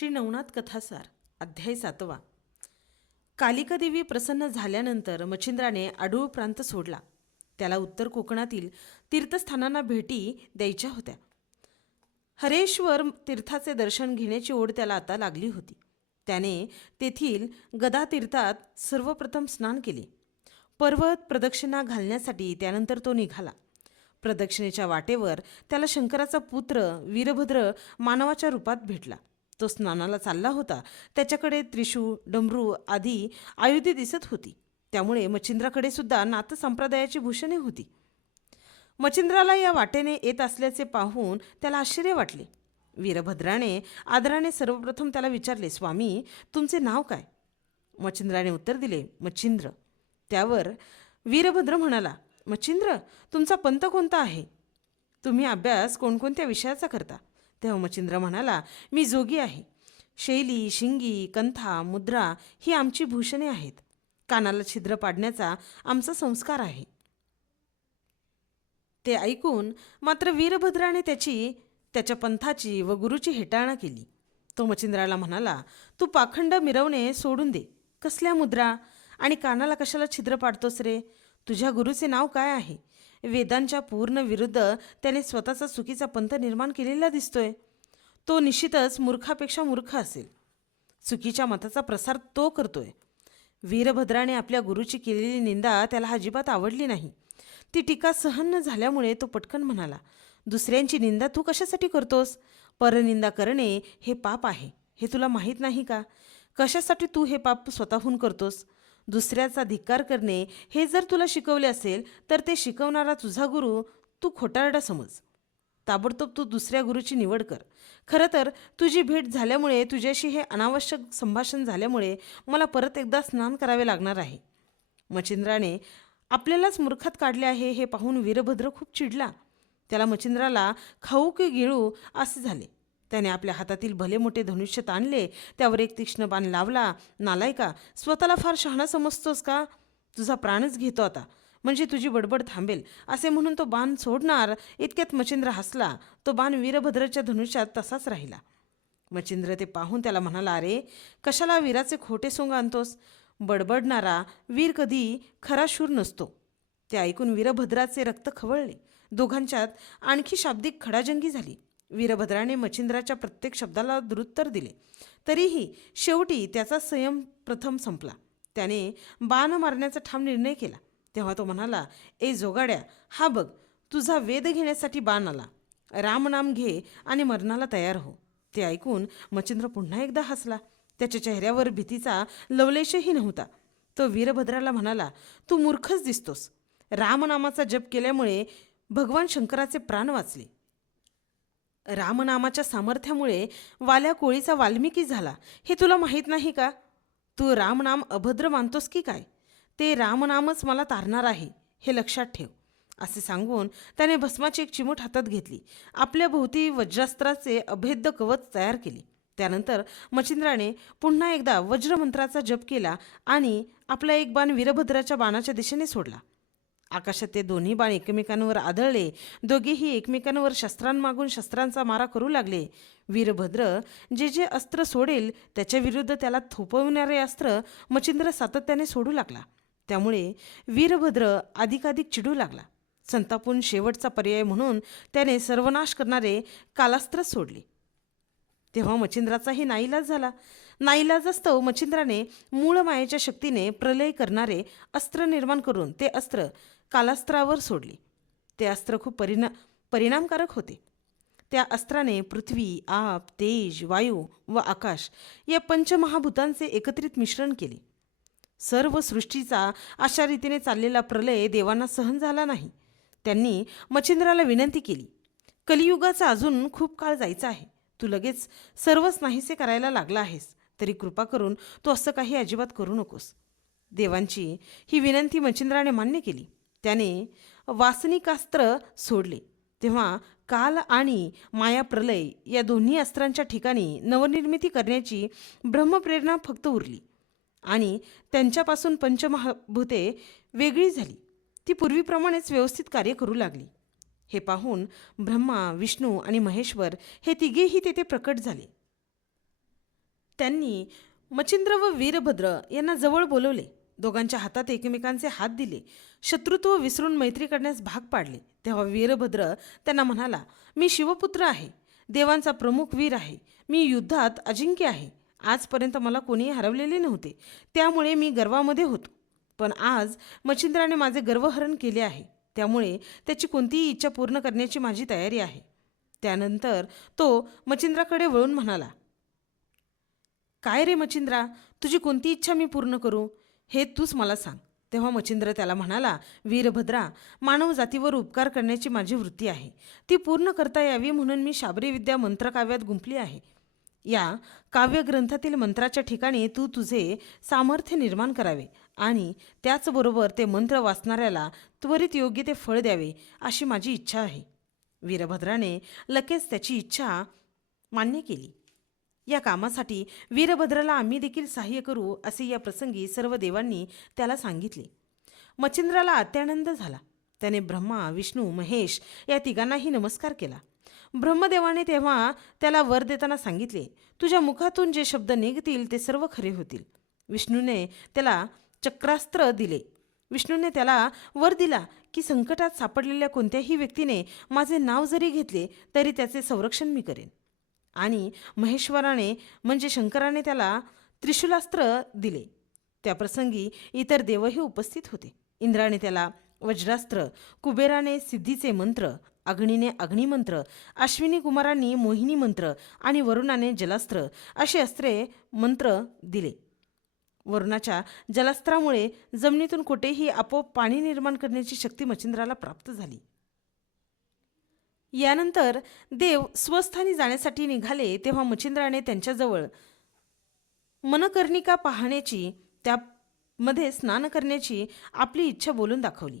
श्री नवनाथ कथासार अध्याय 7. कालिका देवी प्रसन्न झाल्यानंतर मच्छिंद्राने आडूळ प्रांत सोडला. त्याला उत्तर कोकणातील तीर्थस्थानांना भेटी द्यायच्या होत्या. हरेश्वर तीर्थाचे दर्शन घेण्याची ओढ त्याला आता लागली होती. त्याने तेथील गदा तीर्थात सर्वप्रथम स्नान केले. पर्वत प्रदक्षिणा घालण्यासाठी त्यानंतर तो निघाला. प्रदक्षिणेच्या वाटेवर त्याला शंकराचा पुत्र वीरभद्र मानवाच्या रूपात भेटला. तो स्नानाला चालला होता. त्याच्याकडे त्रिशूळ, डमरू आदी आयुधे दिसत होती. त्यामुळे मच्छिंद्राकडे सुद्धा नाथ संप्रदायाची भूषणे होती. मच्छिंद्राला या वाटेने येत असल्याचे पाहून त्याला आश्चर्य वाटले. वीरभद्राने आदराने सर्वप्रथम त्याला विचारले, स्वामी, तुमचे नाव काय? मच्छिंद्राने उत्तर दिले, मच्छिंद्र. त्यावर वीरभद्र म्हणाला, मच्छिंद्र, तुमचा पंथ कोणता आहे? तुम्ही अभ्यास कोणकोणत्या विषयाचा करता? तेव्हा मच्छिंद्र म्हणाला, मी जोगी आहे. शैली, शिंगी, कंथा, मुद्रा ही आमची भूषणे आहेत. कानाला छिद्र पाडण्याचा आमचा संस्कार आहे. ते ऐकून मात्र वीरभद्राने त्याच्या पंथाची व गुरुची हेटाळणी केली. तो मच्छिंद्राला म्हणाला, तू पाखंड मिरवणे सोडून दे. कसल्या मुद्रा आणि कानाला कशाला छिद्र पाडतोस रे? तुझ्या गुरुचे नाव काय आहे? वेदांच्या पूर्ण विरुद्ध त्याने स्वतःचा चुकीचा पंथ निर्माण केलेला दिसतोय. तो निश्चितच मूर्खापेक्षा मूर्ख असेल. चुकीच्या मताचा प्रसार तो करतोय. वीरभद्राने आपल्या गुरुची केलेली निंदा त्याला अजिबात आवडली नाही. ती टीका सहन न झाल्यामुळे तो पटकन म्हणाला, दुसऱ्यांची निंदा तू कशासाठी करतोस? परनिंदा करणे हे पाप आहे, हे तुला माहीत नाही का? कशासाठी तू हे पाप स्वतःहून करतोस? दुसऱ्याचा धिक्कार करणे हे जर तुला शिकवले असेल तर ते शिकवणारा तुझा गुरु तू खोटारडा समज. ताबडतोब तू दुसऱ्या गुरुची निवड कर. खरं तर तुझी भेट झाल्यामुळे, तुझ्याशी हे अनावश्यक संभाषण झाल्यामुळे मला परत एकदा स्नान करावे लागणार आहे. मच्छिंद्राने आपल्यालाच मूर्खात काढले आहे हे पाहून वीरभद्र खूप चिडला. त्याला मच्छिंद्राला खाऊ की गिळू असे झाले. त्याने आपल्या हातातील भले मोठे धनुष्य ताणले. त्यावर एक तीक्ष्ण बाण लावला. नालायका, स्वतःला फार शहाणा समजतोस का? तुझा प्राणच घेतो आता, म्हणजे तुझी बडबड थांबेल असे म्हणून तो बाण सोडणार इतक्यात मच्छिंद्र हसला. तो बाण वीरभद्राच्या धनुष्यात तसाच राहिला. मच्छिंद्र ते पाहून त्याला म्हणाला, अरे, कशाला वीराचे खोटे सोंग आणतोस? बडबडणारा वीर कधी खरा शूर नसतो. ते ऐकून वीरभद्राचे रक्त खवळले. दोघांच्यात आणखी शाब्दिक खडाजंगी झाली. वीरभद्राने मच्छिंद्राच्या प्रत्येक शब्दाला दुरुत्तर दिले. तरीही शेवटी त्याचा संयम प्रथम संपला. त्याने बाण मारण्याचा ठाम निर्णय केला. तेव्हा तो म्हणाला, ए जोगाड्या, हा बघ, तुझा वेध घेण्यासाठी बाण आला. रामनाम घे आणि मरणाला तयार हो. ते ऐकून मच्छिंद्र पुन्हा एकदा हसला. त्याच्या चेहऱ्यावर भीतीचा लवलेशही नव्हता. तो वीरभद्राला म्हणाला, तू मूर्खच दिसतोस. रामनामाचा जप केल्यामुळे भगवान शंकराचे प्राण वाचले. रामनामाच्या सामर्थ्यामुळे वाल्या कोळीचा वाल्मिकी झाला, हे तुला माहीत नाही का? तू रामनाम अभद्र मानतोस की काय? ते रामनामच मला तारणार आहे, हे लक्षात ठेव. असे सांगून त्याने भस्माची एक चिमूट हातात घेतली. आपल्या भोवती वज्रास्त्राचे अभेद्य कवच तयार केले. त्यानंतर मच्छिंद्राने पुन्हा एकदा वज्रमंत्राचा जप केला आणि आपला एक बाण वीरभद्राच्या बाणाच्या दिशेने सोडला. आकाशात ते दोन्ही बाण एकमेकांवर आदळले. दोघेही एकमेकांवर शस्त्रांमागून शस्त्रांचा मारा करू लागले. वीरभद्र जे जे अस्त्र सोडेल त्याच्या विरुद्ध त्याला थोपविणारे अस्त्र मच्छिंद्र सातत्याने सोडू लागला. त्यामुळे वीरभद्र अधिकाधिक चिडू लागला. संतापून शेवटचा पर्याय म्हणून त्याने सर्वनाश करणारे कालास्त्र सोडले. तेव्हा मच्छिंद्राचाही नाईलाज झाला. नाईलाजास्तव मच्छिंद्राने मूळ मायेच्या शक्तीने प्रलय करणारे अस्त्र निर्माण करून ते अस्त्र कालास्त्रावर सोडले. ते अस्त्र खूप परिणामकारक होते. त्या अस्त्राने पृथ्वी, आप, तेज, वायू व आकाश या पंचमहाभूतांचे एकत्रित मिश्रण केले. सर्व सृष्टीचा अशा रीतीने चाललेला प्रलय देवांना सहन झाला नाही. त्यांनी मच्छिंद्राला विनंती केली, कलियुगाचा अजून खूप काळ जायचा आहे. तू लगेच सर्वच नाहीसे करायला लागला आहेस, तरी कृपा करून तू असं काही अजिबात करू नकोस. देवांची ही विनंती मच्छिंद्राने मान्य केली. त्याने वासनिकास्त्र सोडले. तेव्हा काल आणि माया प्रलय या दोन्ही अस्त्रांच्या ठिकाणी नवनिर्मिती करण्याची ब्रह्मप्रेरणा फक्त उरली आणि त्यांच्यापासून पंचमहाभूते वेगळी झाली. ती पूर्वीप्रमाणेच व्यवस्थित कार्य करू लागली. हे पाहून ब्रह्मा, विष्णू आणि महेश्वर हे तिघेही तेथे प्रकट झाले. त्यांनी मच्छिंद्र व वीरभद्र यांना जवळ बोलवले. दोघांच्या हातात एकमेकांचे हात दिले. शत्रुत्व विसरून मैत्री करण्यास भाग पाडले. तेव्हा वीरभद्र त्यांना म्हणाला, मी शिवपुत्र आहे, देवांचा प्रमुख वीर आहे. मी युद्धात अजिंक्य आहे. आजपर्यंत मला कोणीही हरवलेले नव्हते, त्यामुळे मी गर्वामध्ये होतो. पण आज मच्छिंद्राने माझे गर्वहरण केले आहे, त्यामुळे त्याची कोणतीही इच्छा पूर्ण करण्याची माझी तयारी आहे. त्यानंतर तो मच्छिंद्राकडे वळून म्हणाला, काय रे मच्छिंद्रा, तुझी कोणती इच्छा मी पूर्ण करू, हे तूच मला सांग. तेव्हा मच्छिंद्र त्याला म्हणाला, वीरभद्रा, मानव जातीवर उपकार करण्याची माझी वृत्ती आहे. ती पूर्ण करता यावी म्हणून मी शाबरीविद्या मंत्रकाव्यात गुंफली आहे. या काव्यग्रंथातील मंत्राच्या ठिकाणी तू तुझे सामर्थ्य निर्माण करावे आणि त्याचबरोबर ते मंत्र वाचणाऱ्याला त्वरित योग्य ते फळ द्यावे, अशी माझी इच्छा आहे. वीरभद्राने लगेच त्याची इच्छा मान्य केली. या कामासाठी वीरभद्राला आम्ही देखील सहाय्य करू, असे या प्रसंगी सर्व देवांनी त्याला सांगितले. मच्छिंद्राला अत्यानंद झाला. त्याने ब्रह्मा, विष्णू, महेश या तिघांनाही नमस्कार केला. ब्रह्मदेवाने तेव्हा त्याला वर देताना सांगितले, तुझ्या मुखातून जे शब्द निघतील ते सर्व खरे होतील. विष्णूने त्याला चक्रास्त्र दिले. विष्णूने त्याला वर दिला की संकटात सापडलेल्या कोणत्याही व्यक्तीने माझे नाव जरी घेतले तरी त्याचे संरक्षण मी करेन. आणि महेश्वराने म्हणजे शंकराने त्याला त्रिशूलास्त्र दिले. त्या प्रसंगी इतर देवही उपस्थित होते. इंद्राने त्याला वज्रास्त्र, कुबेराने सिद्धीचे मंत्र, अग्नीने अग्निमंत्र, अश्विनी कुमारांनी मोहिनी मंत्र आणि वरुणाने जलास्त्र असे अस्त्रे मंत्र दिले. वरुणाच्या जलास्त्रामुळे जमिनीतून कुठेही आपोआप पाणी निर्माण करण्याची शक्ती मच्छिंद्राला प्राप्त झाली. यानंतर देव स्वस्थानी जाण्यासाठी निघाले तेव्हा मच्छिंद्राने त्यांच्याजवळ मनकर्णिका पाहण्याची, त्यामध्ये स्नान करण्याची आपली इच्छा बोलून दाखवली.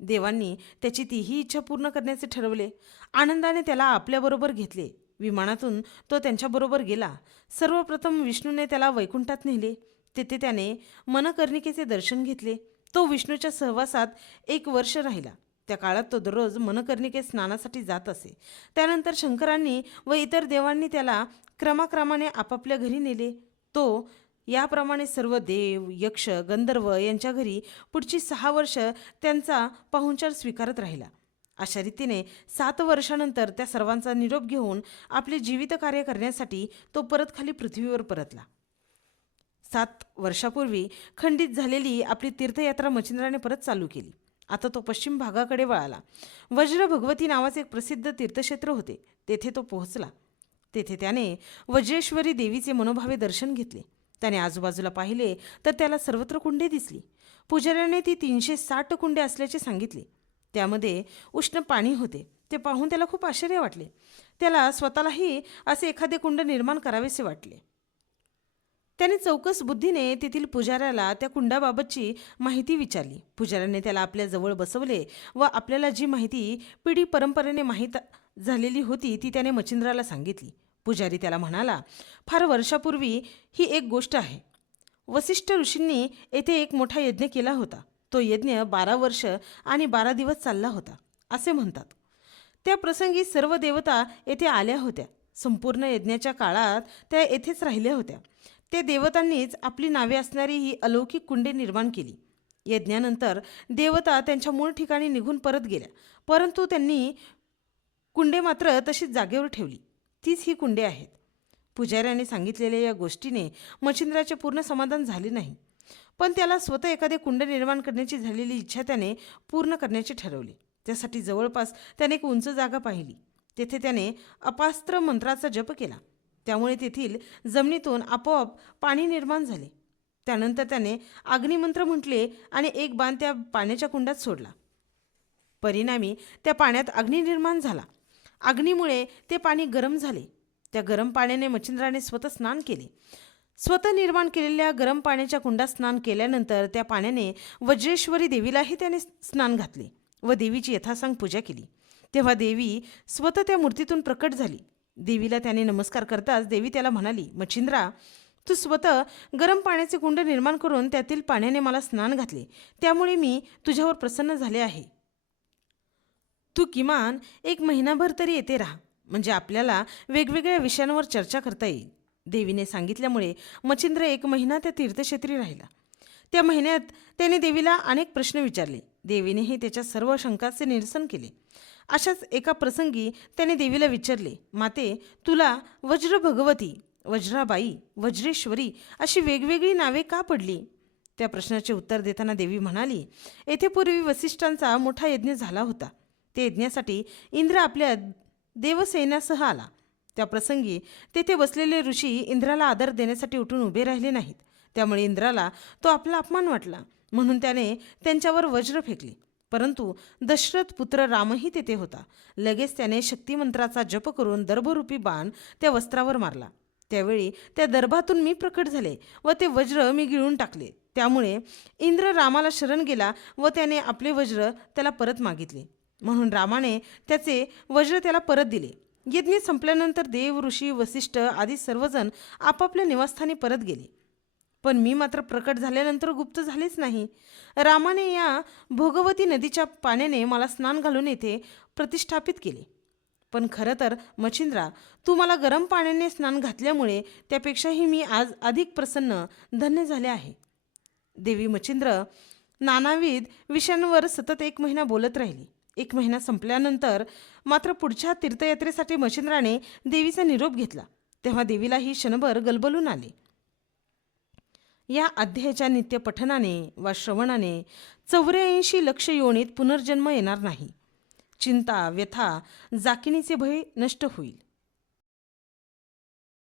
देवांनी त्याची तीही इच्छा पूर्ण करण्याचे ठरवले. आनंदाने त्याला आपल्याबरोबर घेतले. विमानातून तो त्यांच्याबरोबर गेला. सर्वप्रथम विष्णूने त्याला वैकुंठात नेले. तेथे त्याने मनकर्णिकेचे दर्शन घेतले. तो विष्णूच्या सहवासात 1 वर्ष राहिला. त्या काळात तो दररोज मनकर्णिकेत स्नानासाठी जात असे. त्यानंतर शंकरांनी व इतर देवांनी त्याला क्रमाक्रमाने आपापल्या घरी नेले. तो याप्रमाणे सर्व देव, यक्ष, गंधर्व यांच्या घरी पुढची 6 वर्ष त्यांचा पाहुणचार स्वीकारत राहिला. अशा रीतीने 7 वर्षानंतर त्या सर्वांचा निरोप घेऊन आपले जीवित कार्य करण्यासाठी तो परत खाली पृथ्वीवर परतला. 7 वर्षापूर्वी खंडित झालेली आपली तीर्थयात्रा मच्छिंद्राने परत चालू केली. आता तो पश्चिम भागाकडे वळाला. वज्र भगवती नावाचे एक प्रसिद्ध तीर्थक्षेत्र होते. तेथे तो पोहोचला. तेथे त्याने वज्रेश्वरी देवीचे मनोभावे दर्शन घेतले. त्याने आजूबाजूला पाहिले तर त्याला सर्वत्र कुंडे दिसली. पुजाऱ्याने ती 360 कुंडे असल्याचे सांगितले. त्यामध्ये उष्ण पाणी होते. ते पाहून त्याला खूप आश्चर्य वाटले. त्याला स्वतःलाही असे एखादे कुंड निर्माण करावेसे वाटले. त्याने चौकस बुद्धीने तेथील पुजाऱ्याला त्या कुंडाबाबतची माहिती विचारली. पुजाऱ्याने त्याला आपल्या जवळ बसवले व आपल्याला जी माहिती पिढी परंपरेने माहीत झालेली होती ती त्याने मच्छिंद्राला सांगितली. पुजारी त्याला म्हणाला, फार वर्षापूर्वी ही एक गोष्ट आहे. वसिष्ठ ऋषींनी येथे एक मोठा यज्ञ केला होता. तो यज्ञ 12 वर्ष आणि 12 दिवस चालला होता असे म्हणतात. त्या प्रसंगी सर्व देवता येथे आल्या होत्या. संपूर्ण यज्ञाच्या काळात त्या येथेच राहिल्या होत्या. त्या देवतांनीच आपली नावे असणारी ही अलौकिक कुंडे निर्माण केली. यज्ञानंतर देवता त्यांच्या मूळ ठिकाणी निघून परत गेल्या, परंतु त्यांनी कुंडे मात्र तशीच जागेवर ठेवली. तीच ही कुंडे आहेत. पुजाऱ्याने सांगितलेल्या या गोष्टीने मच्छिंद्राचे पूर्ण समाधान झाले नाही. पण त्याला स्वतः एखादे कुंड निर्माण करण्याची झालेली इच्छा त्याने पूर्ण करण्याचे ठरवले. त्यासाठी जवळपास त्याने एक उंच जागा पाहिली. तेथे त्याने अपास्त्र मंत्राचा जप केला. त्यामुळे तेथील जमिनीतून आपोआप पाणी निर्माण झाले. त्यानंतर त्याने अग्निमंत्र म्हटले आणि एक बाण त्या पाण्याच्या कुंडात सोडला. परिणामी त्या पाण्यात अग्नी निर्माण झाला. अग्नीमुळे ते पाणी गरम झाले. त्या गरम पाण्याने मच्छिंद्राने स्वतः स्नान केले. स्वतः निर्माण केलेल्या गरम पाण्याच्या कुंडात स्नान केल्यानंतर त्या पाण्याने वज्रेश्वरी देवीलाही त्याने स्नान घातले व देवीची यथासांग पूजा केली. तेव्हा देवी स्वतः त्या मूर्तीतून प्रकट झाली. देवीला त्याने नमस्कार करताच देवी त्याला म्हणाली, मच्छिंद्रा, तू स्वतः गरम पाण्याचे कुंड निर्माण करून त्यातील पाण्याने मला स्नान घातले, त्यामुळे मी तुझ्यावर प्रसन्न झाले आहे. तू किमान 1 महिनाभर तरी येथे राहा, म्हणजे आपल्याला वेगवेगळ्या विषयांवर चर्चा करता येईल. देवीने सांगितल्यामुळे मच्छिंद्र 1 महिना त्या तीर्थक्षेत्री राहिला. त्या महिन्यात त्याने देवीला अनेक प्रश्न विचारले. देवीनेही त्याच्या सर्व शंकांचे निरसन केले. अशाच एका प्रसंगी त्याने देवीला विचारले, माते, तुला वज्र भगवती, वज्राबाई, वज्रेश्वरी अशी वेगवेगळी नावे का पडली? त्या प्रश्नाचे उत्तर देताना देवी म्हणाली, येथे पूर्वी वसिष्ठांचा मोठा यज्ञ झाला होता. त्या यज्ञासाठी इंद्र आपल्या देवसेनासह आला. त्या प्रसंगी तेथे बसलेले ऋषी इंद्राला आदर देण्यासाठी उठून उभे राहिले नाहीत. त्यामुळे इंद्राला तो आपला अपमान वाटला, म्हणून त्याने त्यांच्यावर वज्र फेकले. परंतु दशरथ पुत्र रामही तेथे होता. लगेच त्याने शक्तिमंत्राचा जप करून दर्भरूपी बाण त्या वस्त्रावर मारला. त्यावेळी त्या दर्भातून मी प्रकट झाले व ते वज्र मी गिळून टाकले. त्यामुळे इंद्र रामाला शरण गेला व त्याने आपले वज्र त्याला परत मागितले. म्हणून रामाने त्याचे वज्र त्याला परत दिले. यज्ञ संपल्यानंतर देव, ऋषी, वसिष्ठ आदी सर्वजण आपापल्या निवासस्थानी परत गेले. पण मी मात्र प्रकट झाल्यानंतर गुप्त झालेच नाही. रामाने या भोगवती नदीच्या पाण्याने मला स्नान घालून येथे प्रतिष्ठापित केले. पण खरं तर मच्छिंद्रा, तू मला गरम पाण्याने स्नान घातल्यामुळे त्यापेक्षाही मी आज अधिक प्रसन्न, धन्य झाले आहे. देवी मच्छिंद्र नानाविध विषयांवर सतत 1 महिना बोलत राहिली. 1 महिना संपल्यानंतर मात्र पुढच्या तीर्थयात्रेसाठी मच्छिंद्राने देवीचा निरोप घेतला. तेव्हा देवीलाही क्षणभर गलबलून आले. या अध्यायाच्या नित्य पठनाने वा श्रवणाने 84 लक्ष योनीत पुनर्जन्म येणार नाही. चिंता, व्यथा, जाकिनीचे भय नष्ट होईल.